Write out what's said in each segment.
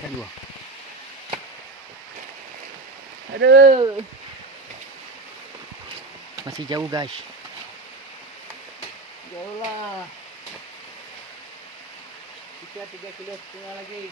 Aduh. Aduh. Masih jauh guys. Jauh lah. Kita 3,5 kilo lagi.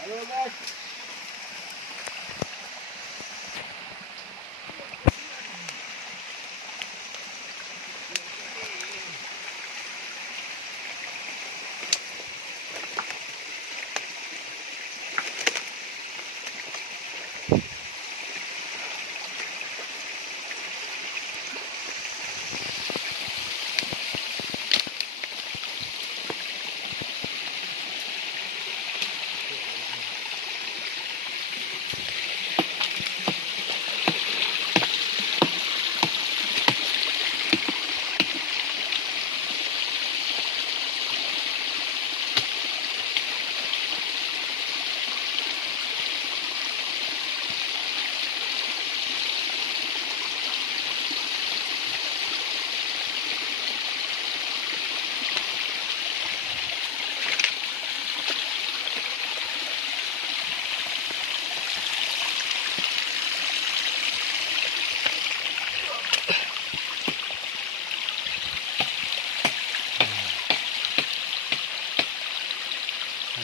Halo guys.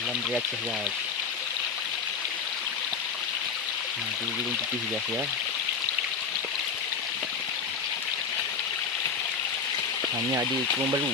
Alam di Aceh guys. Di Gunung Putih guys ya. Hanya di Kebun Baru.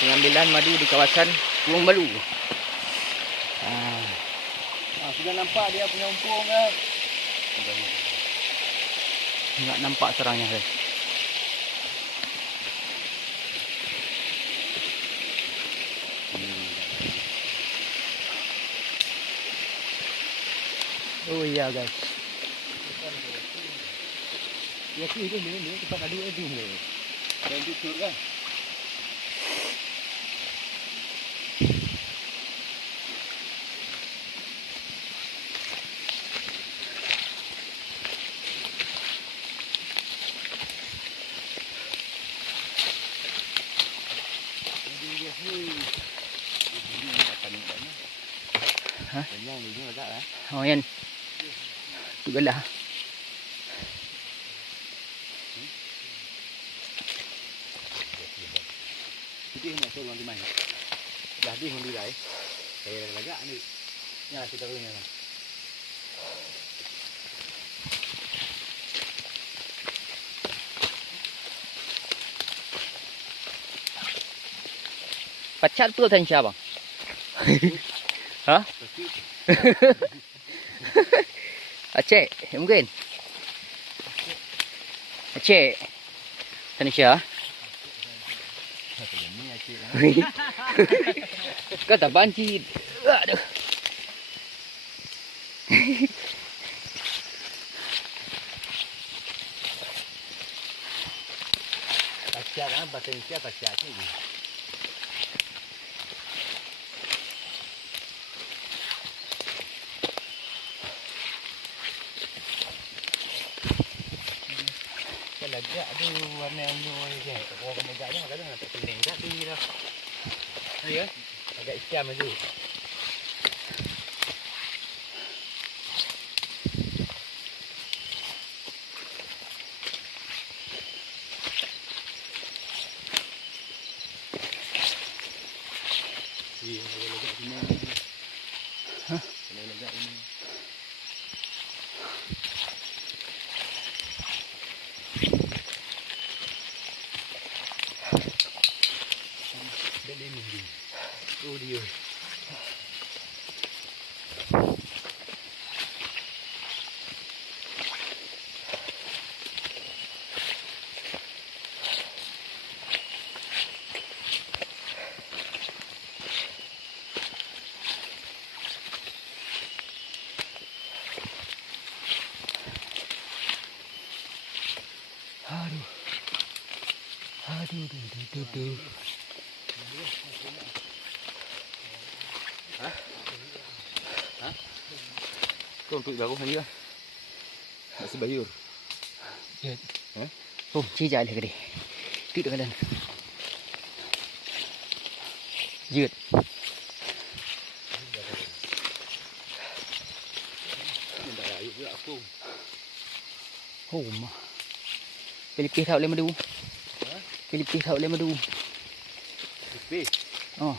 Pengambilan madu di kawasan Kebun Baru. Sudah nampak dia punya umpung kan? Enggak nampak serangnya guys. Oh iya guys. Ya tu itu ni tempat adu itu ni. Dan tidur kan? Hah? Yang ini agak lah. Oh yan. Itu galah. Kita nak tolong di mana? Dah di mandi dah. Saya agak ni. Ya kita punya lah. Pacat tu tan siapa bang? Hah? Aceh, mungkin. Aceh. Tan siapa? Kata banci. Aduh. Pacat kan bahasa Indonesia pacat ni. Lagak tu warna ungu je. Orang megaknya kadang tak pening tak tinggi dah. Ya. Agak hitam tu. Aduh. Aduh, duh. Hah? Kau untuk baru hari lah. Masih bayur. Ya. Hah? Oh, chia lại cái đi. Tự được cái lần. Dượt. Hổm. Pilih thau lên mà đu. Pilih thau lên mà đu. Pilih. Oh.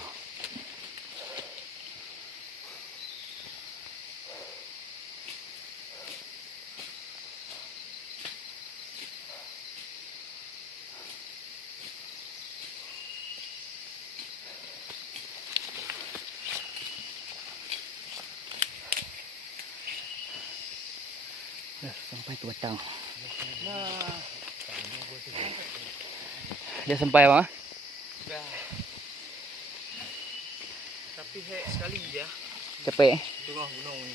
Sampai ke batang. Dia sampai apa? Dah. Tapi sekali je. Capek. Tengah gunung ni.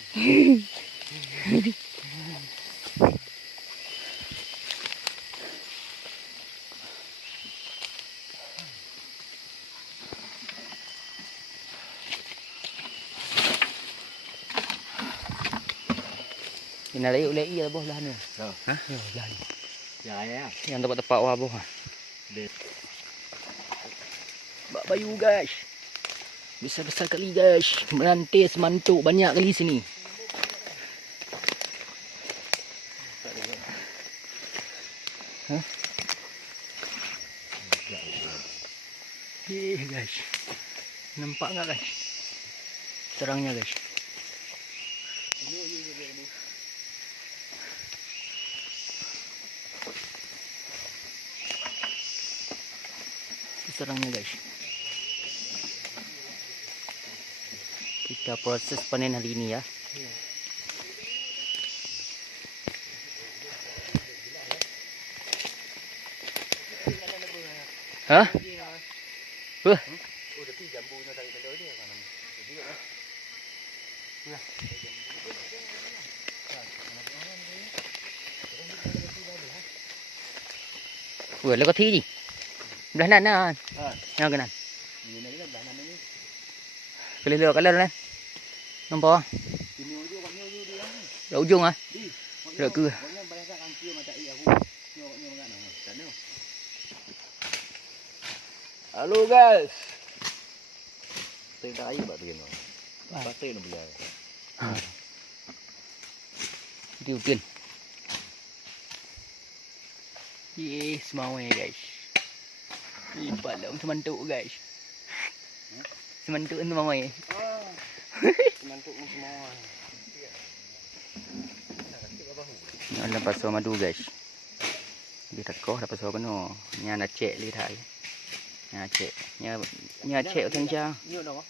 Ini ada yuk lei ya boh lah ni. Hah? Ya lah ni. Ya ya. Yang tempat-tempat wah boh. Deh. Bak bayu guys. Besar-besar kali guys. Merantis mantuk banyak kali sini. Hah? Guys. Nampak enggak guys? Terangnya guys. Serangnya guys. Kita proses panen hari ini ya. Hah? Oh, tapi jambunya tarik kendor dia kan. Vừa nó có thi gì? Lên nè. Nào cái này. Cái lừa cái lên. Không bỏ. Đậu dung hả? Rồi cưa. Halo guys. Tay tayo ba din no? Patay na bila. Điều tiền. Yes, mau ya guys. Balong semantuk guys. Semantuk itu mau ya. Semantuk semua. Ada paso madu guys. Kita kau dapat paso penuh. Nya nak cek lihat. Nya cek. Nya cek oteng jang. Nhiều đâu?